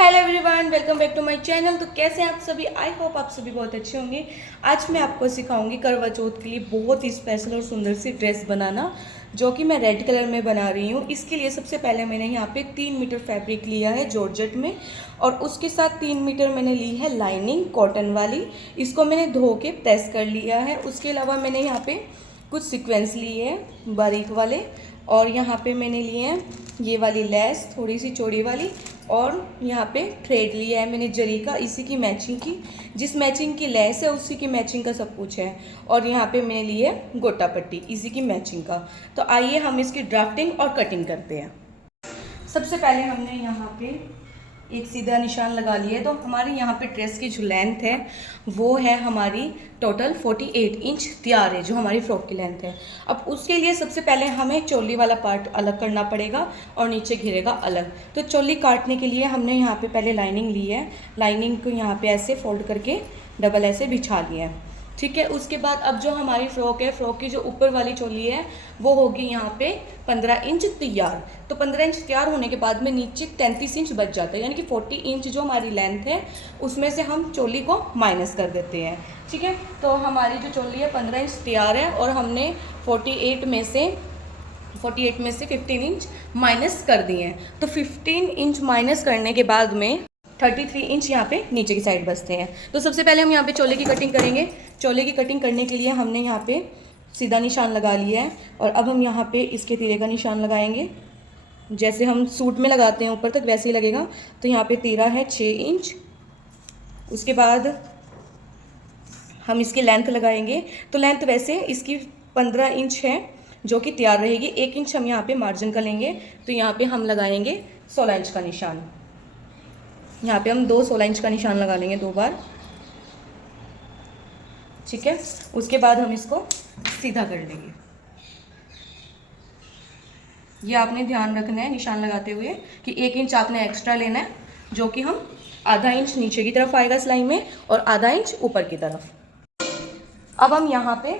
Hello everyone, welcome back to my channel. तो कैसे हैं आप सभी? आई होप आप सभी बहुत अच्छे होंगे। आज मैं आपको सिखाऊंगी करवा चौथ के लिए बहुत ही स्पेशल और सुंदर सी ड्रेस बनाना, जो कि मैं रेड कलर में बना रही हूँ। इसके लिए सबसे पहले मैंने यहाँ पे 3 मीटर फैब्रिक लिया है जॉर्जेट में, और उसके साथ 3 मीटर मैंने ली है लाइनिंग कॉटन वाली। इसको मैंने धो के प्रेस कर लिया है। उसके अलावा मैंने यहाँ पे कुछ सीक्वेंस लिए हैं बारीक वाले, और यहाँ पे मैंने लिए हैं ये वाली लेस थोड़ी सी चौड़ी वाली, और यहाँ पे थ्रेड लिया है मैंने जरी का, इसी की मैचिंग की, जिस मैचिंग की लेस है उसी की मैचिंग का सब कुछ है। और यहाँ पे मैंने लिए है गोटा पट्टी इसी की मैचिंग का। तो आइए हम इसकी ड्राफ्टिंग और कटिंग करते हैं। सबसे पहले हमने यहाँ पे एक सीधा निशान लगा लिया है। तो हमारी यहाँ पे ड्रेस की जो लेंथ है वो है हमारी टोटल 48 इंच तैयार है, जो हमारी फ्रॉक की लेंथ है। अब उसके लिए सबसे पहले हमें चोली वाला पार्ट अलग करना पड़ेगा और नीचे घेरेगा अलग। तो चोली काटने के लिए हमने यहाँ पे पहले लाइनिंग ली है। लाइनिंग को यहाँ पे ऐसे फोल्ड करके डबल ऐसे बिछा लिया है, ठीक है। उसके बाद अब जो हमारी फ्रॉक है, फ्रॉक की जो ऊपर वाली चोली है वो होगी यहाँ पे 15 इंच तैयार। तो 15 इंच तैयार होने के बाद में नीचे 33 इंच बच जाता है, यानी कि 40 इंच जो हमारी लेंथ है उसमें से हम चोली को माइनस कर देते हैं, ठीक है। तो हमारी जो चोली है 15 इंच तैयार है, और हमने 48 में से 15 इंच माइनस कर दिए हैं। तो 15 इंच माइनस करने के बाद में 33 इंच यहाँ पे नीचे की साइड बचते हैं। तो सबसे पहले हम यहाँ पे चोले की कटिंग करेंगे। चोले की कटिंग करने के लिए हमने यहाँ पे सीधा निशान लगा लिया है, और अब हम यहाँ पे इसके तीरे का निशान लगाएंगे। जैसे हम सूट में लगाते हैं ऊपर तक वैसे ही लगेगा। तो यहाँ पे तीरा है 6 इंच। उसके बाद हम इसकी लेंथ लगाएंगे। तो लेंथ वैसे इसकी 15 इंच है जो कि तैयार रहेगी। 1 इंच हम यहाँ पे मार्जिन का लेंगे। तो यहाँ पे हम लगाएंगे 16 इंच का निशान। यहाँ पे हम 16 इंच का निशान लगा लेंगे 2 बार, ठीक है। उसके बाद हम इसको सीधा कर लेंगे। ये आपने ध्यान रखना है निशान लगाते हुए कि 1 इंच आपने एक्स्ट्रा लेना है, जो कि हम आधा इंच नीचे की तरफ आएगा सिलाई में और आधा इंच ऊपर की तरफ। अब हम यहाँ पे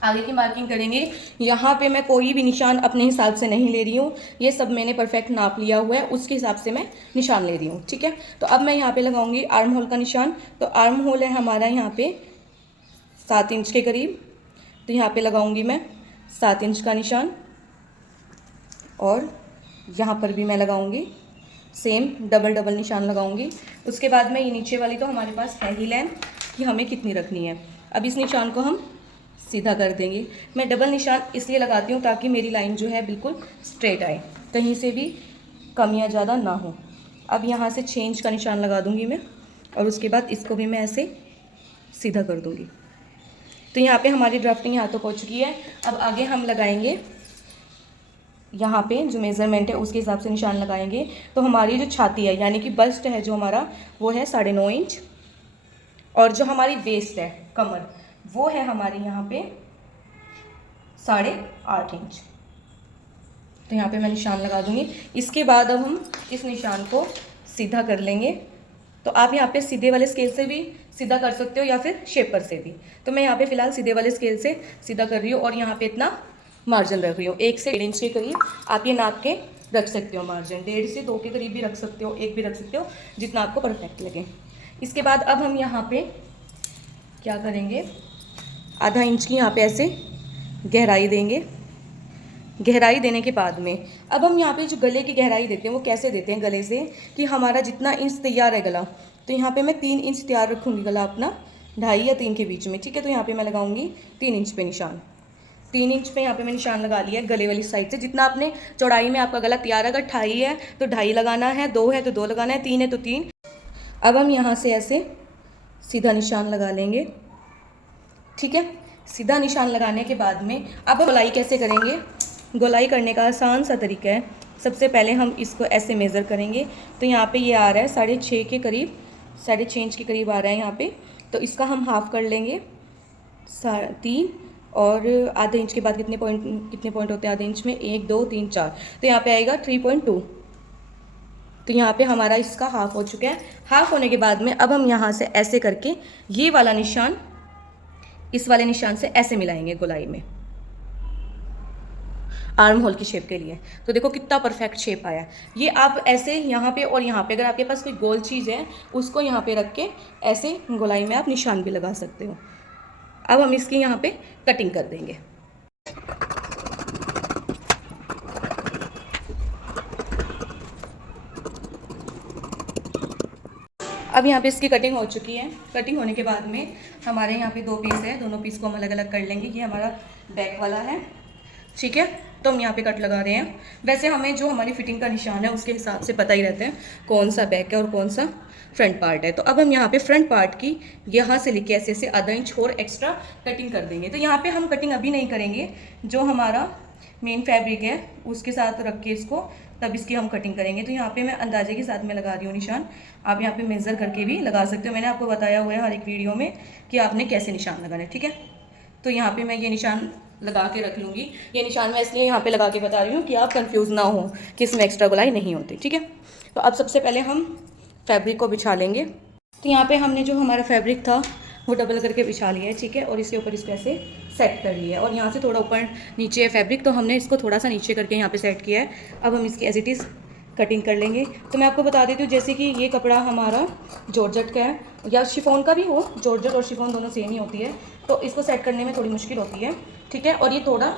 आगे की मार्किंग करेंगे। यहाँ पे मैं कोई भी निशान अपने हिसाब से नहीं ले रही हूँ, ये सब मैंने परफेक्ट नाप लिया हुआ है, उसके हिसाब से मैं निशान ले रही हूँ, ठीक है। तो अब मैं यहाँ पे लगाऊंगी आर्म होल का निशान। तो आर्म होल है हमारा यहाँ पे 7 इंच के करीब। तो यहाँ पे लगाऊंगी मैं 7 इंच का निशान, और यहाँ पर भी मैं लगाऊंगी सेम डबल निशान लगाऊंगी। उसके बाद में ये नीचे वाली तो हमारे पास है ही लेंथ कि हमें कितनी रखनी है। अब इस निशान को हम सीधा कर देंगे। मैं डबल निशान इसलिए लगाती हूँ ताकि मेरी लाइन जो है बिल्कुल स्ट्रेट आए, कहीं से भी कम या ज़्यादा ना हो। अब यहाँ से 6 इंच का निशान लगा दूँगी मैं, और उसके बाद इसको भी मैं ऐसे सीधा कर दूँगी। तो यहाँ पे हमारी ड्राफ्टिंग यहाँ तो पहुँच चुकी है। अब आगे हम लगाएंगे यहाँ पे जो मेज़रमेंट है उसके हिसाब से निशान लगाएंगे। तो हमारी जो छाती है यानी कि बस्ट है जो हमारा, वो है 9.5 इंच, और जो हमारी वेस्ट है कमर, वो है हमारी यहाँ पे 8.5 इंच। तो यहाँ पे मैं निशान लगा दूँगी। इसके बाद अब हम इस निशान को सीधा कर लेंगे। तो आप यहाँ पे सीधे वाले स्केल से भी सीधा कर सकते हो या फिर शेपर से भी। तो मैं यहाँ पे फ़िलहाल सीधे वाले स्केल से सीधा कर रही हूँ, और यहाँ पे इतना मार्जिन रख रही हूँ 1 से 1.5 इंच के करीब। आप ये नाप के रख सकते हो मार्जिन, 1.5 से 2 के करीब भी रख सकते हो, 1 भी रख सकते हो, जितना आपको परफेक्ट लगे। इसके बाद अब हम यहाँ पे क्या करेंगे, आधा इंच की यहाँ पे ऐसे गहराई देंगे। गहराई देने के बाद में अब हम यहाँ पे जो गले की गहराई देते हैं वो कैसे देते हैं, गले से कि हमारा जितना इंच तैयार है गला, तो यहाँ पे मैं 3 इंच तैयार रखूँगी गला अपना 2.5 या 3 के बीच में, ठीक है। तो यहाँ पे मैं लगाऊंगी 3 इंच पे निशान। 3 इंच पे यहाँ पे मैं निशान लगा लिया गले वाली साइड से। जितना आपने चौड़ाई में आपका गला तैयार है, अगर 2.5 है तो 2.5 लगाना है, 2 है तो 2 लगाना है, 3 है तो 3। अब हम यहाँ से ऐसे सीधा निशान लगा लेंगे, ठीक है। सीधा निशान लगाने के बाद में अब गोलाई कैसे करेंगे। गोलाई करने का आसान सा तरीका है। सबसे पहले हम इसको ऐसे मेज़र करेंगे। तो यहाँ पे ये आ रहा है 6.5 के करीब, 6.5 इंच के करीब आ रहा है यहाँ पे। तो इसका हम हाफ़ कर लेंगे 3, और आधे इंच के बाद कितने पॉइंट होते हैं आधे इंच में, 1 2 3 4। तो यहाँ पे आएगा 3.2। तो यहाँ पे हमारा इसका हाफ़ हो चुका है। हाफ़ होने के बाद में अब हम यहाँ से ऐसे करके ये वाला निशान इस वाले निशान से ऐसे मिलाएंगे गोलाई में। आर्म होल की शेप के लिए। तो देखो कितना परफेक्ट शेप आया है। ये आप ऐसे यहाँ पे और यहाँ पे, अगर आपके पास कोई गोल चीज़ है उसको यहाँ पे रख के ऐसे गोलाई में आप निशान भी लगा सकते हो। अब हम इसकी यहाँ पे कटिंग कर देंगे। अब यहाँ पे इसकी कटिंग हो चुकी है। कटिंग होने के बाद में हमारे यहाँ पे 2 पीस है, दोनों पीस को हम अलग अलग कर लेंगे। ये हमारा बैक वाला है, ठीक है। तो हम यहाँ पे कट लगा रहे हैं। वैसे हमें जो हमारी फिटिंग का निशान है उसके हिसाब से पता ही रहते हैं कौन सा बैक है और कौन सा फ्रंट पार्ट है। तो अब हम यहाँ पे फ्रंट पार्ट की यहाँ से लेके ऐसे ऐसे आधा इंच और एक्स्ट्रा कटिंग कर देंगे। तो यहाँ पे हम कटिंग अभी नहीं करेंगे, जो हमारा मेन फैब्रिक है उसके साथ रख के इसको तब इसकी हम कटिंग करेंगे। तो यहाँ पे मैं अंदाजे के साथ में लगा रही हूँ निशान। आप यहाँ पे मेज़र करके भी लगा सकते हो, मैंने आपको बताया हुआ है हर एक वीडियो में कि आपने कैसे निशान लगाना है, ठीक है। तो यहाँ पे मैं ये निशान लगा के रख लूँगी। ये निशान मैं इसलिए यहाँ पे लगा के बता रही हूँ कि आप कंफ्यूज ना हो कि इसमें एक्स्ट्रा गोलाई नहीं होती, ठीक है। तो अब सबसे पहले हम फैब्रिक को बिछा लेंगे। तो यहाँ पे हमने जो हमारा फैब्रिक था वो डबल करके बिछा लिया है, ठीक है। और इसके ऊपर इसको ऐसे सेट कर लिया है और यहाँ से थोड़ा ऊपर नीचे है फैब्रिक, तो हमने इसको थोड़ा सा नीचे करके यहाँ पे सेट किया है। अब हम इसकी एज इट इज़ कटिंग कर लेंगे। तो मैं आपको बता देती हूँ, जैसे कि ये कपड़ा हमारा जॉर्जेट का है या शिफॉन का भी हो, जॉर्जेट और शिफॉन दोनों सेम ही होती है, तो इसको सेट करने में थोड़ी मुश्किल होती है, ठीक है। और ये थोड़ा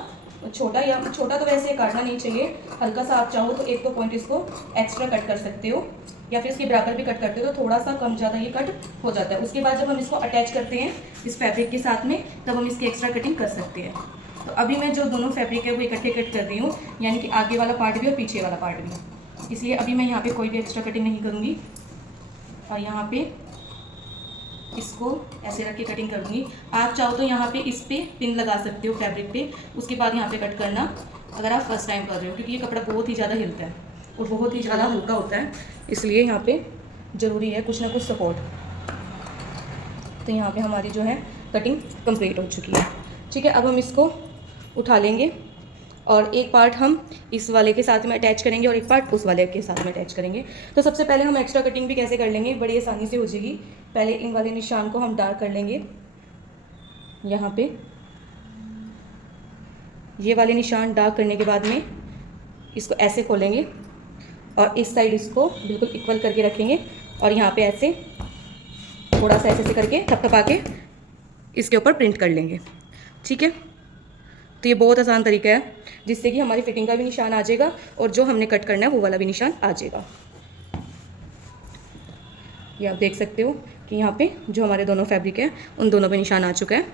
छोटा, या छोटा तो वैसे काटना नहीं चाहिए, हल्का सा आप चाहो तो 1-2 पॉइंट इसको एक्स्ट्रा कट कर सकते हो या फिर इसके बराबर भी कट करते हो, तो थोड़ा सा कम ज़्यादा ये कट हो जाता है। उसके बाद जब हम इसको अटैच करते हैं इस फैब्रिक के साथ में, तब हम इसकी एक्स्ट्रा कटिंग कर सकते हैं। तो अभी मैं जो दोनों फैब्रिक है वो इकट्ठे कट कर रही हूँ, यानी कि आगे वाला पार्ट भी और पीछे वाला पार्ट भी, इसलिए अभी मैं यहाँ पे कोई भी एक्स्ट्रा कटिंग नहीं करूँगी। और यहाँ पे इसको ऐसे रख के कटिंग कर दूँगी। आप चाहो तो यहाँ पे इस पर पिन लगा सकते हो फैब्रिक पे, उसके बाद यहाँ पे कट करना, अगर आप फर्स्ट टाइम कर रहे हो, क्योंकि ये कपड़ा बहुत ही ज़्यादा हिलता है और बहुत ही ज़्यादा हल्का होता है, इसलिए यहाँ पे ज़रूरी है कुछ ना कुछ सपोर्ट। तो यहाँ पे हमारी जो है कटिंग कंप्लीट हो चुकी है, ठीक है। अब हम इसको उठा लेंगे और एक पार्ट हम इस वाले के साथ में अटैच करेंगे और एक पार्ट उस वाले के साथ में अटैच करेंगे। तो सबसे पहले हम एक्स्ट्रा कटिंग भी कैसे कर लेंगे, बड़ी आसानी से हो जाएगी। पहले इन वाले निशान को हम डार्क कर लेंगे, यहाँ पे ये वाले निशान डार्क करने के बाद में इसको ऐसे खोलेंगे और इस साइड इसको बिल्कुल इक्वल करके रखेंगे और यहाँ पे ऐसे थोड़ा सा ऐसे करके थपथपा के इसके ऊपर प्रिंट कर लेंगे, ठीक है। तो ये बहुत आसान तरीका है, जिससे कि हमारी फिटिंग का भी निशान आ जाएगा और जो हमने कट करना है वो वाला भी निशान आ जाएगा। ये आप देख सकते हो कि यहाँ पे जो हमारे दोनों फैब्रिक है उन दोनों पे निशान आ चुका है।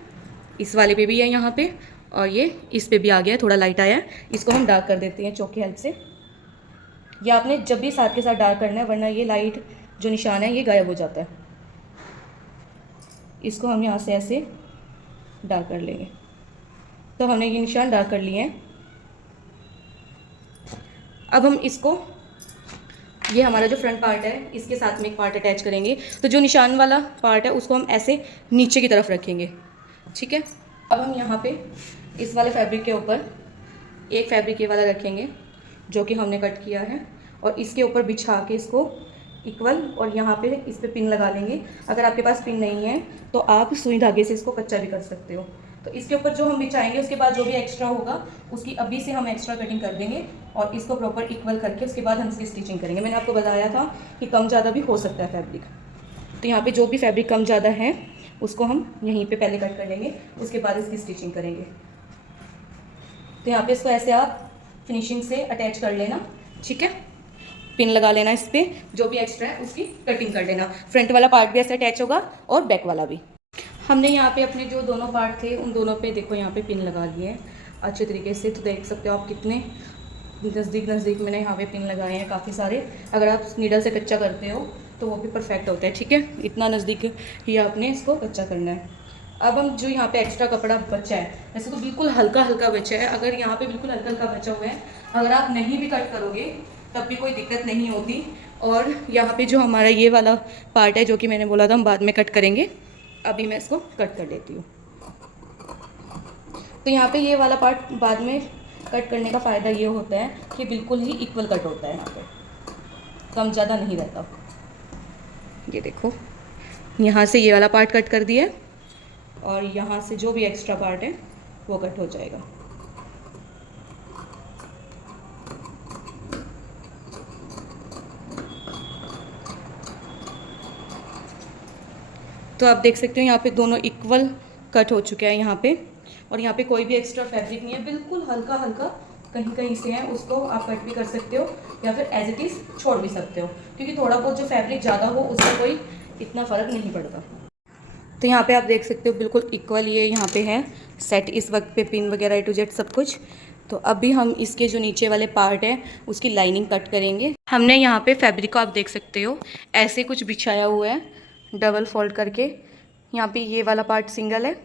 इस वाले पे भी है यहाँ पे और ये इस पे भी आ गया है, थोड़ा लाइट आया है। इसको हम डार्क कर देते हैं चौक की हेल्प से। या आपने जब भी साथ के साथ डार्क करना है, वरना ये लाइट जो निशान है ये गायब हो जाता है। इसको हम यहाँ से ऐसे डार्क कर लेंगे। तो हमने ये निशान डार्क कर लिए हैं। अब हम इसको, ये हमारा जो फ्रंट पार्ट है इसके साथ में एक पार्ट अटैच करेंगे। तो जो निशान वाला पार्ट है उसको हम ऐसे नीचे की तरफ रखेंगे, ठीक है। अब हम यहाँ पे इस वाले फैब्रिक के ऊपर एक फैब्रिक ये वाला रखेंगे जो कि हमने कट किया है और इसके ऊपर बिछा के इसको इक्वल, और यहाँ पे इस पे पिन लगा लेंगे। अगर आपके पास पिन नहीं है तो आप सुई धागे से इसको कच्चा भी कर सकते हो। तो इसके ऊपर जो हम बिछाएंगे उसके बाद जो भी एक्स्ट्रा होगा उसकी अभी से हम एक्स्ट्रा कटिंग कर देंगे और इसको प्रॉपर इक्वल करके उसके बाद हम इसकी स्टिचिंग करेंगे। मैंने आपको बताया था कि कम ज़्यादा भी हो सकता है फैब्रिक। तो यहाँ पे जो भी फैब्रिक कम ज़्यादा है उसको हम यहीं पे पहले कट कर लेंगे, उसके बाद इसकी स्टिचिंग करेंगे। तो यहाँ पे इसको ऐसे आप फिनिशिंग से अटैच कर लेना, ठीक है। पिन लगा लेना इस पर, जो भी एक्स्ट्रा है उसकी कटिंग कर लेना। फ्रंट वाला पार्ट भी ऐसे अटैच होगा और बैक वाला भी। हमने यहाँ पे अपने जो दोनों पार्ट थे उन दोनों पे देखो यहाँ पे पिन लगा लिए हैं अच्छे तरीके से। तो देख सकते हो आप कितने नज़दीक मैंने यहाँ पे पिन लगाए हैं काफ़ी सारे। अगर आप नीडल से कच्चा करते हो तो वो भी परफेक्ट होता है, ठीक है। इतना नज़दीक ही आपने इसको कच्चा करना है। अब हम जो यहाँ पे एक्स्ट्रा कपड़ा बचा है, वैसे तो बिल्कुल हल्का हल्का बचा है, अगर यहाँ पे बिल्कुल हल्का हल्का बचा हुआ है, अगर आप नहीं भी कट करोगे तब भी कोई दिक्कत नहीं होती। और यहाँ पे जो हमारा ये वाला पार्ट है जो कि मैंने बोला था हम बाद में कट करेंगे, अभी मैं इसको कट कर देती हूँ। तो यहाँ पे ये वाला पार्ट बाद में कट करने का फ़ायदा ये होता है कि बिल्कुल ही इक्वल कट होता है, यहाँ पे कम ज़्यादा नहीं रहता। ये देखो यहाँ से ये वाला पार्ट कट कर दिया और यहाँ से जो भी एक्स्ट्रा पार्ट है वो कट हो जाएगा। तो आप देख सकते हो यहाँ पे दोनों इक्वल कट हो चुके हैं यहाँ पे, और यहाँ पे कोई भी एक्स्ट्रा फैब्रिक नहीं है, बिल्कुल हल्का हल्का कहीं कहीं से है, उसको आप कट भी कर सकते हो या फिर एज इट इज़ छोड़ भी सकते हो, क्योंकि थोड़ा बहुत जो फैब्रिक ज़्यादा हो उससे कोई इतना फ़र्क नहीं पड़ता। तो यहाँ पे आप देख सकते हो बिल्कुल इक्वल ये यहाँ पे है सेट इस वक्त पे, पिन वगैरह ए टू जेड सब कुछ। तो अभी हम इसके जो नीचे वाले पार्ट है उसकी लाइनिंग कट करेंगे। हमने यहाँ पे फैब्रिक को आप देख सकते हो ऐसे कुछ बिछाया हुआ है डबल फोल्ड करके। यहाँ पे ये वाला पार्ट सिंगल है,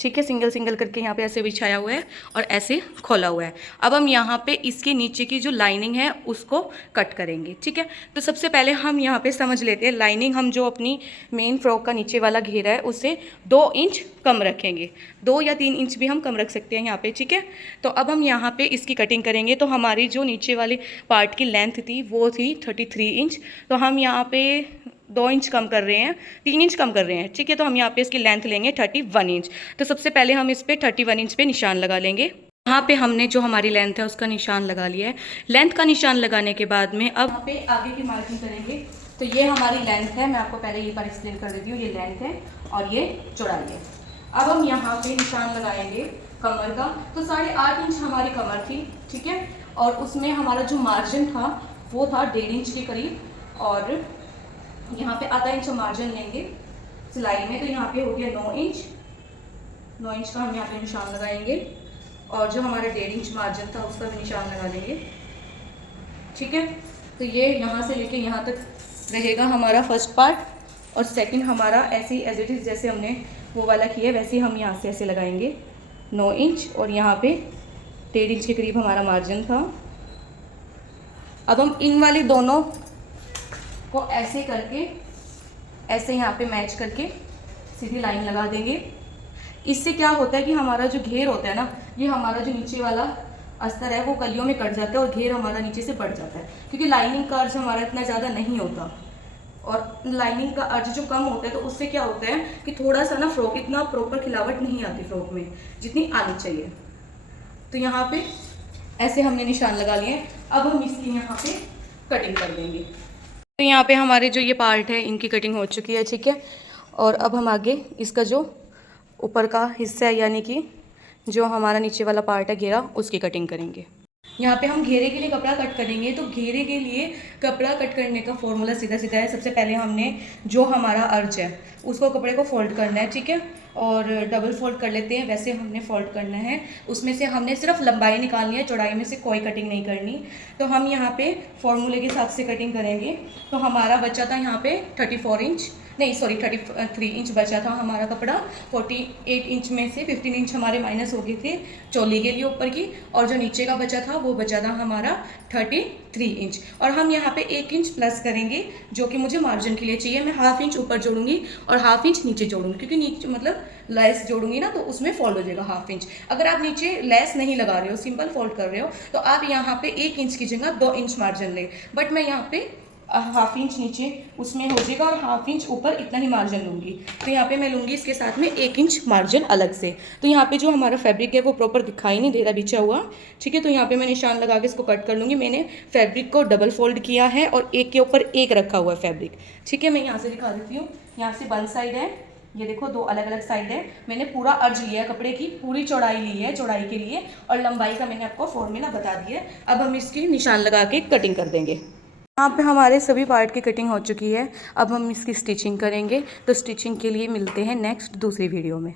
ठीक है, सिंगल सिंगल करके यहाँ पे ऐसे बिछाया हुआ है और ऐसे खोला हुआ है। अब हम यहाँ पे इसके नीचे की जो लाइनिंग है उसको कट करेंगे, ठीक है। तो सबसे पहले हम यहाँ पे समझ लेते हैं लाइनिंग हम जो अपनी मेन फ्रॉक का नीचे वाला घेरा है उससे 2 इंच कम रखेंगे, 2 या 3 इंच भी हम कम रख सकते हैं यहाँ पे, ठीक है। तो अब हम यहाँ पे इसकी कटिंग करेंगे। तो हमारी जो नीचे वाली पार्ट की लेंथ थी वो थी 33 इंच, तो हम यहाँ पे 2 इंच कम कर रहे हैं, 3 इंच कम कर रहे हैं, ठीक है। तो हम यहाँ पे इसकी लेंथ लेंगे 31 इंच। तो सबसे पहले हम इस पे 31 इंच पे निशान लगा लेंगे। यहाँ पे हमने जो हमारी लेंथ है उसका निशान लगा लिया है। लेंथ का निशान लगाने के बाद में अब यहाँ पे आगे की मार्किंग करेंगे। तो ये हमारी लेंथ है, मैं आपको पहले एक बार एक्सप्लेन कर देती हूँ। ये लेंथ है और ये चौड़ाई है। अब हम यहाँ पे निशान लगाएंगे कमर का। तो 8.5 इंच हमारी कमर थी, ठीक है, और उसमें हमारा जो मार्जिन था वो था 1.5 इंच के करीब, और यहाँ पे आधा इंच मार्जिन लेंगे सिलाई में। तो यहाँ पे हो गया 9 इंच, 9 इंच का हम यहाँ पे निशान लगाएंगे, और जो हमारा 1.5 इंच मार्जिन था उसका भी निशान लगा देंगे, ठीक है। तो ये यहाँ से लेके यहाँ तक रहेगा हमारा फर्स्ट पार्ट, और सेकंड हमारा ऐसे ही एज इट इज़ जैसे हमने वो वाला किया वैसे हम यहाँ से ऐसे लगाएंगे 9 इंच, और यहाँ पे 1.5 इंच के करीब हमारा मार्जिन था। अब हम इन वाली दोनों को ऐसे करके ऐसे यहाँ पे मैच करके सीधी लाइन लगा देंगे। इससे क्या होता है कि हमारा जो घेर होता है ना, ये हमारा जो नीचे वाला अस्तर है वो कलियों में कट जाता है और घेर हमारा नीचे से बढ़ जाता है, क्योंकि लाइनिंग का अर्ज हमारा इतना ज़्यादा नहीं होता, और लाइनिंग का अर्ज जो कम होता है तो उससे क्या होता है कि थोड़ा सा ना फ्रॉक इतना प्रॉपर खिलावट नहीं आती फ्रॉक में जितनी आनी चाहिए। तो यहाँ पे ऐसे हमने निशान लगा लिए। अब हम इसकी यहाँ पे कटिंग कर देंगे। तो यहाँ पे हमारे जो ये पार्ट है इनकी कटिंग हो चुकी है, ठीक है। और अब हम आगे इसका जो ऊपर का हिस्सा है यानी कि जो हमारा नीचे वाला पार्ट है घेरा, उसकी कटिंग करेंगे। यहाँ पे हम घेरे के लिए कपड़ा कट करेंगे। तो घेरे के लिए कपड़ा कट करने का फॉर्मूला सीधा सीधा है। सबसे पहले हमने जो हमारा अर्ज है उसको कपड़े को फोल्ड करना है, ठीक है, और डबल फोल्ड कर लेते हैं, वैसे हमने फोल्ड करना है। उसमें से हमने सिर्फ लंबाई निकालनी है, चौड़ाई में से कोई कटिंग नहीं करनी। तो हम यहाँ पे फॉर्मूले के हिसाब से कटिंग करेंगे। तो हमारा बचा था यहाँ पे 34 इंच, नहीं सॉरी 33 इंच बचा था हमारा कपड़ा। 48 इंच में से 15 इंच हमारे माइनस हो गए थे चोली के लिए ऊपर की, और जो नीचे का बचा था वो बचा था हमारा 33 इंच। और हम यहाँ पे 1 इंच प्लस करेंगे जो कि मुझे मार्जिन के लिए चाहिए। मैं ½ इंच ऊपर जोड़ूंगी और ½ इंच नीचे जोड़ूंगी, क्योंकि नीचे मतलब लेस जोड़ूंगी ना तो उसमें फोल्ड हो जाएगा ½ इंच। अगर आप नीचे लेस नहीं लगा रहे हो, सिंपल फोल्ड कर रहे हो, तो आप यहाँ पे 1 इंच की जगह 2 इंच मार्जिन ले। बट मैं यहाँ पे ½ इंच नीचे उसमें हो जाएगा और ½ इंच ऊपर इतना ही मार्जिन लूँगी। तो यहाँ पे मैं लूँगी इसके साथ में 1 इंच मार्जिन अलग से। तो यहाँ पे जो हमारा फैब्रिक है वो प्रॉपर दिखाई नहीं दे रहा बिछा हुआ, ठीक है। तो यहाँ पे मैं निशान लगा के इसको कट कर लूँगी। मैंने फैब्रिक को डबल फोल्ड किया है और एक के ऊपर एक रखा हुआ है फैब्रिक, ठीक है। मैं यहाँ से दिखा देती हूँ। यहाँ से वन साइड है, ये देखो 2 अलग अलग साइड है। मैंने पूरा अर्ज लिया है, कपड़े की पूरी चौड़ाई ली है चौड़ाई के लिए, और लंबाई का मैंने आपको फॉर्मूला बता दिया है। अब हम इसकी निशान लगा के कटिंग कर देंगे। यहाँ पे हमारे सभी पार्ट की कटिंग हो चुकी है। अब हम इसकी स्टिचिंग करेंगे। तो स्टिचिंग के लिए मिलते हैं नेक्स्ट दूसरी वीडियो में।